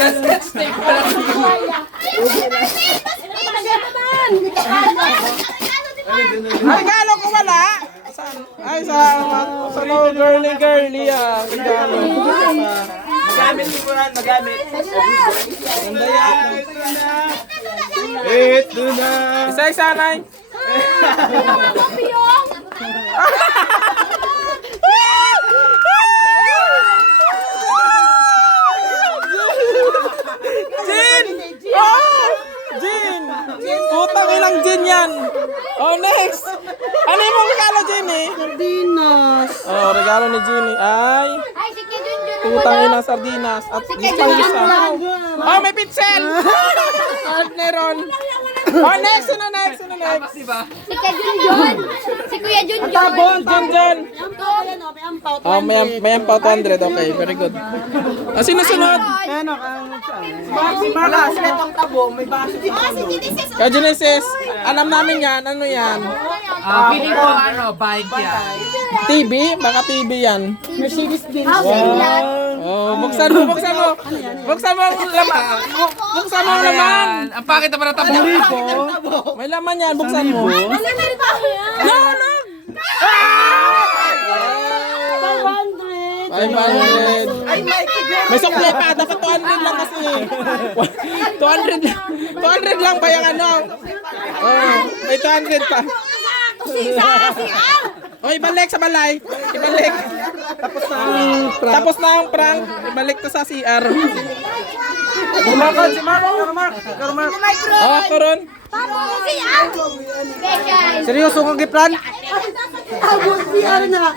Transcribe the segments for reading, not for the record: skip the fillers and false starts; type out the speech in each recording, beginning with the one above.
Sketch tape pa lang. Regalo ko wala. Ay, sa no girly ah. Regalo. Magamit mo yan, magamit. Ito na. Isa-isa na. Jin! Oh! Jin! Putang ilang Jin yan. Oh, next. Ano yung regalo, Jin eh? Sardinas. Oh, regalo ni Jenny ay putang ina sardinas at isang isa. Oh, may pinsel! Meron. Oh, next! Sino next? Sino next? Diba? Si Kuya Junjun. Si Kuya Junjun. Tabon, Junjun. May ampaw. Oh, may ampaw 200. Okay, very good. Ah, sino sunod? Ano ang Wala, sila itong tabo, may baso. Kaya Genesis, alam namin yan. Ano yan? Feeling ko bike yan. TV? Baka TV yan. Mercedes Benz? Oh, buksan mo, buksan mo. Buksan mo ang laman. Buksan mo ang laman. Ang pakit naman ang tabo. May laman yan, buksan mo. No, no. 500. May sukle pa, dapat 200 lang kasi. 200 lang ba yung ano? Oh, may 200 pa. Oh, ibalik sa balay. Ibalik. Tapos na ang prank. Ibalik to sa CR. Bumakan si Mark. Mark. Oh, ako ron. Seryoso kong giplan? Abot siya na.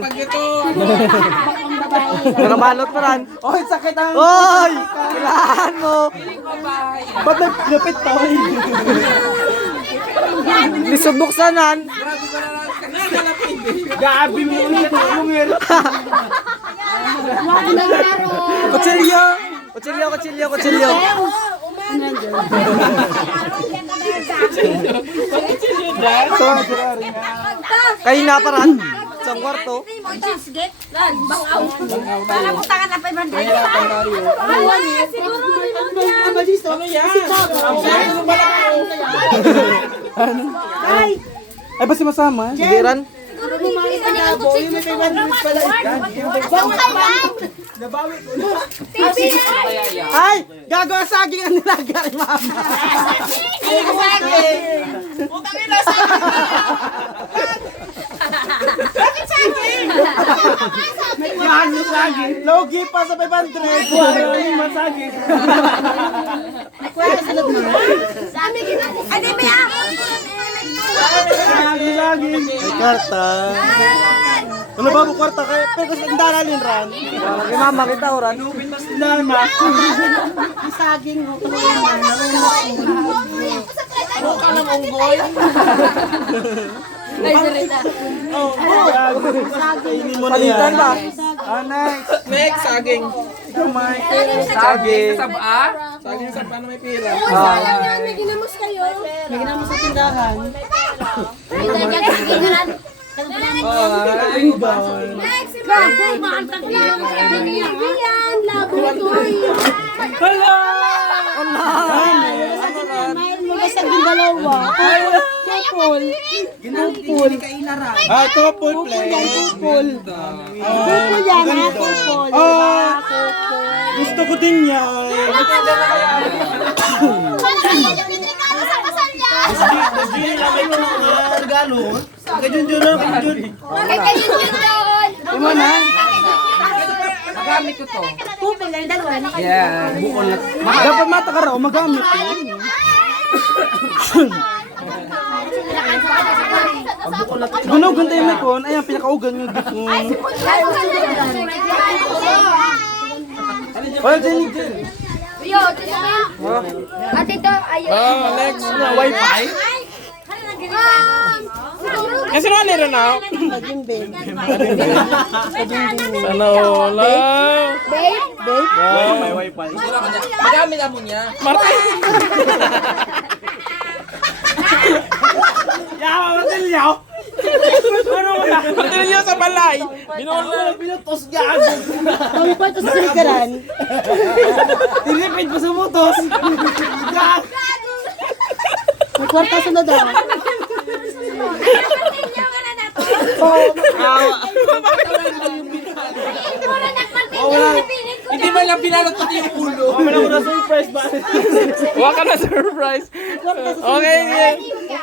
Pag ito. Nakabalot pa ran. Oy, sakit ang... Oy! Kailangan mo! Ba't nagpilipit to? Lisubuksanan. Gabi mo ulit ang umungir. Kutsilyo! Kutsilyo! Kayo na paran. Sa kwarto. Para putangan na 500. Ano yan? Ano ba lang? Ay! Ay, ba si masama? Sidiran? Kumain ka na po. Yung may 500 pala. Nabawi ko na. Ay! Gagawa saging ang nilaga ni mama. Ay, saging! Putang ina, saging! Bakit saging? Yan yung saging. Logi pa sa 500. Buhay yung masaging. Kuya, salot mo. Ano ba yan? Saging. Karta. Ano ba mo kwarta kay? Pero kasi ang daralin ran. Kay mama kita oran. Lupitas na Saging mo. Ano ka ng unggoy? Kainin mo na yan. ba? Next. Next, saging. Ikaw, Mike. Saging. Saba? Saging sa paano may pira. May ginamos kayo. May ginamos sa tindahan. Ay, dagdag sa gingaran. Next, bago maantag lang. Biyan, labutoy. Hello! May saging dalawa. Kupol. Kupol. Ah, ito full play. Kupol. Kupol yan ha. Kupol. Ah, Gusto ko din yan. Ilagay mo ng regalo. Kay Junjun lang, kay Junjun. Kay kayo yun doon. Ano na? Magamit ko to. Kupol lang, dalawa na kayo. Yeah, bukol na. Dapat mata ka raw, magamit yun. Gunog ang tayo may kon, ayan, pinakaugan yung dito. Oy, Jenny, Jenny. Yo, tito kaya. At ito, ayun. oh, next na wifi. Kasi ano rin na? Saging Ben. Sana wala. Babe? Wow. May wifi. Magamit mo niya. Martin! Yaw, Martin, yaw. Pati niyo sa balay. Binula. Pinutos gago. Kami pa ito sa silikaran. Tinipid pa sa motos. May kwarta sa loob. Hindi man lang pinalot pati yung ulo. Huwag ka na surprise. Okay, yeah.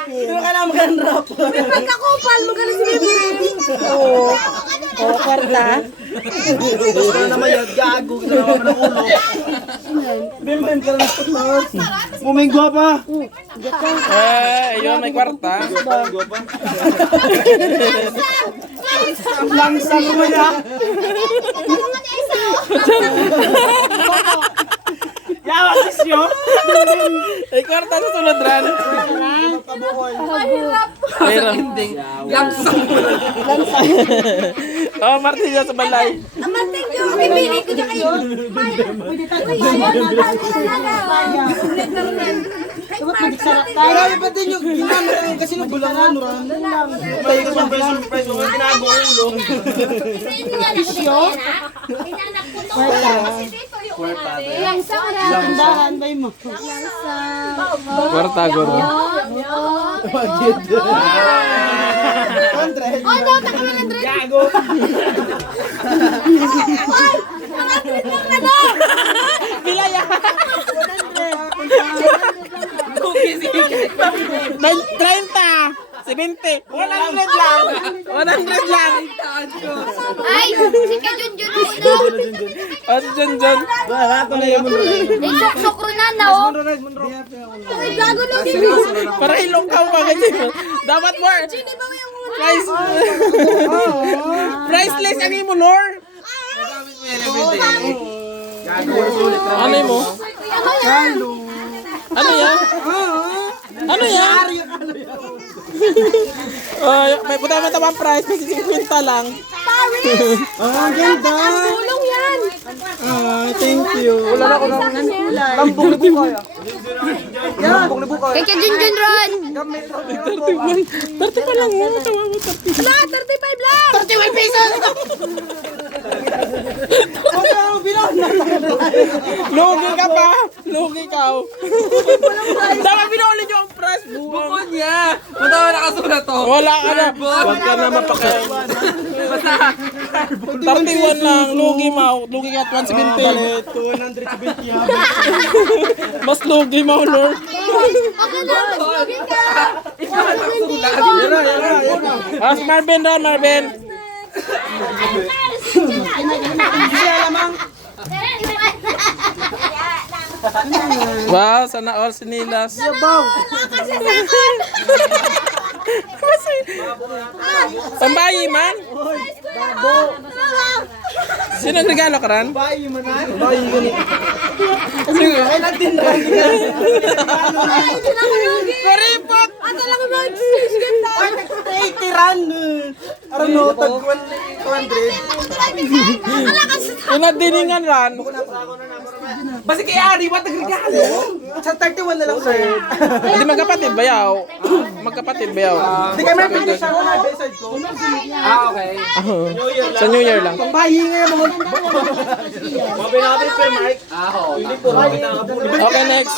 Pero kailangan mag-unwrap. Pagkakupal, magaling si Oo, kwarta. Gusto na naman yan, gago. Ginawa mo ng ulo. Bimben ka lang sa Muminggo pa. Yun, may kwarta. Langsang mo na. Yawa kisyo. May kwarta sa sunod ran. Pero, Ending. Langsang. oh, martilyo sa balay. Amatay nyo, pipili ko dyan kayo. Marami pa din yung ginamit kasi nung bulangan mo ran. May surprise mo, ginago ang ulo. Tindahan ba mo? Kwarta, guro. Gago. Pilaya. 30. 70. 100 lang. 100 lang. Ay, si Kajunjun muna. Oh, si John. Wala ko na yung Sukro na na, oh. Ay, gago lang si Para ilong ka pa ganyan. Dapat more. Price. Priceless ang imo, Lord. Ano mo? Ano yan? Ano yan? May puta man tamang price, may 50 lang. ang ganda. Tulong yan. Thank you. Wala na ako na. Lambong na buka. Lambong na buka. Kay Kajunjun Ron. 30 pa lang mo, tawa mo 30. Wala, 35 lang. 35 pesos. Lugi ka pa! Lugi ka! Dapat binuli niyo ang price! Buko niya. Matawa nakasulat to. Wala ka na! Huwag ka na mapakain. 31 lang, lugi mo. Lugi ka at 170. 270 Mas lugi mo, Lord. Ako na, maslugin ka. Ikaw ang nakasulat. Ah, si Marvin ron, Marvin. Wow, sana all sinilas. Pambayi man? Sino regalo ka ran? Bayi mo na. Bayi gani. Sige. Ay natin na. Karipot! Ako lang mag-exchange ganda. Ay 80 ran. Arno tag 200. Inadiningan ran. Basi kay Ari, what regalo? Sa 31 na lang sir. Hindi magkapatid bayaw. Magkapatid bayaw. Hindi kayo may finish ako na beside ko. Okay. Sa New Year lang. Bayi nga mga. Mabe natin sir Mike. Aho. Okay, next.